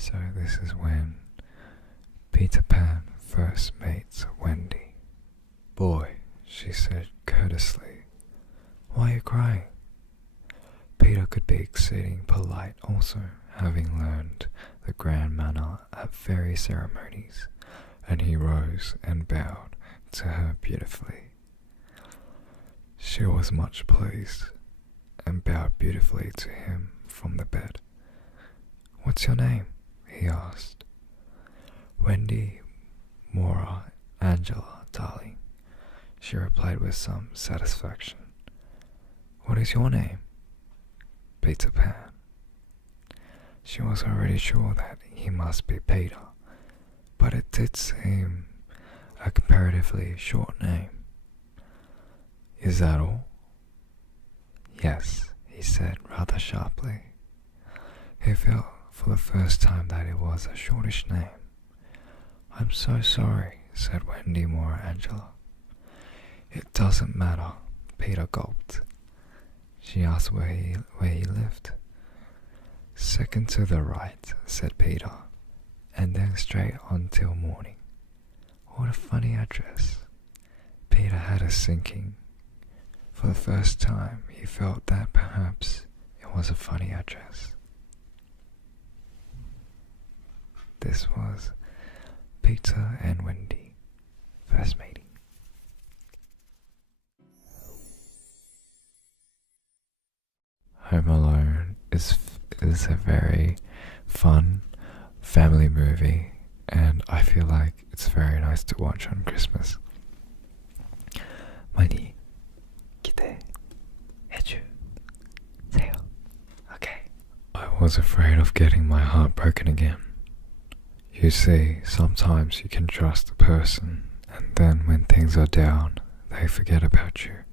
So this is when Peter Pan first meets Wendy. "Boy," she said courteously, "why are you crying?" Peter could be exceeding polite also, having learned the grand manner at fairy ceremonies, and he rose and bowed to her beautifully. She was much pleased, and bowed beautifully to him from the bed. "What's your name?" he asked. "Wendy, Mora, Angela, darling," she replied with some satisfaction. "What is your name?" "Peter Pan." She was already sure that he must be Peter, but it did seem a comparatively short name. "Is that all?" "Yes," he said rather sharply. He felt for the first time that it was a shortish name. "I'm so sorry," said Wendy Moore Angela. "It doesn't matter," Peter gulped. She asked where he lived. "Second to the right," said Peter, "and then straight on till morning." What a funny address. Peter had a sinking. For the first time he felt that perhaps it was a funny address. This was Peter and Wendy first meeting. Home Alone is a very fun family movie, and I feel like it's very nice to watch on Christmas. 많이 기대해주세요. Okay. I was afraid of getting my heart broken again. You see, sometimes you can trust a person, and then when things are down, they forget about you.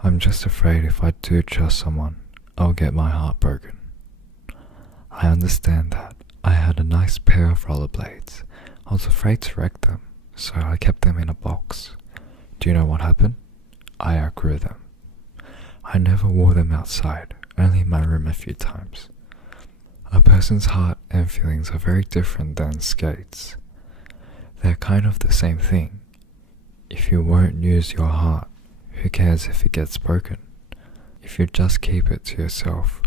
I'm just afraid if I do trust someone, I'll get my heart broken. I understand that. I had a nice pair of rollerblades. I was afraid to wreck them, so I kept them in a box. Do you know what happened? I outgrew them. I never wore them outside, only in my room a few times. A person's heart and feelings are very different than skates. They're kind of the same thing. If you won't use your heart, who cares if it gets broken? If you just keep it to yourself,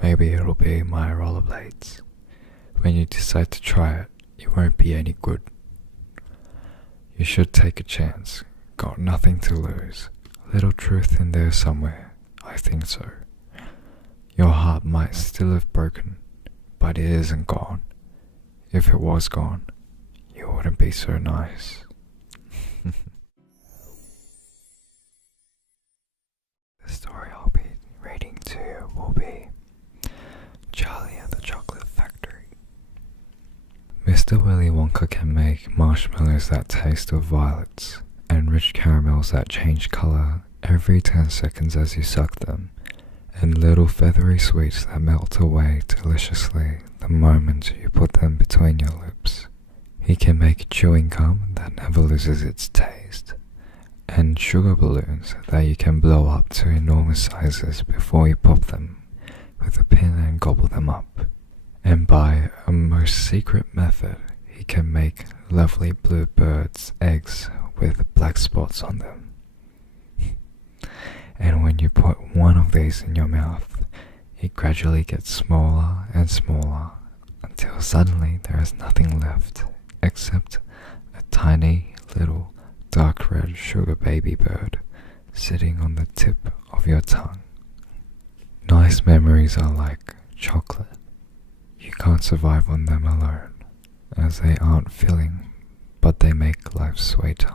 maybe it'll be my rollerblades. When you decide to try it, it won't be any good. You should take a chance. Got nothing to lose. Little truth in there somewhere. I think so. Your heart might still have broken, but it isn't gone. If it was gone, you wouldn't be so nice. The story I'll be reading to you will be Charlie and the Chocolate Factory. Mr. Willy Wonka can make marshmallows that taste of violets and rich caramels that change color every 10 seconds as you suck them, and little feathery sweets that melt away deliciously the moment you put them between your lips. He can make chewing gum that never loses its taste, and sugar balloons that you can blow up to enormous sizes before you pop them with a pin and gobble them up. And by a most secret method, he can make lovely blue birds' eggs with black spots on them. And when you put one of these in your mouth, it gradually gets smaller and smaller until suddenly there is nothing left except a tiny little dark red sugar baby bird sitting on the tip of your tongue. Nice memories are like chocolate. You can't survive on them alone, as they aren't filling, but they make life sweeter.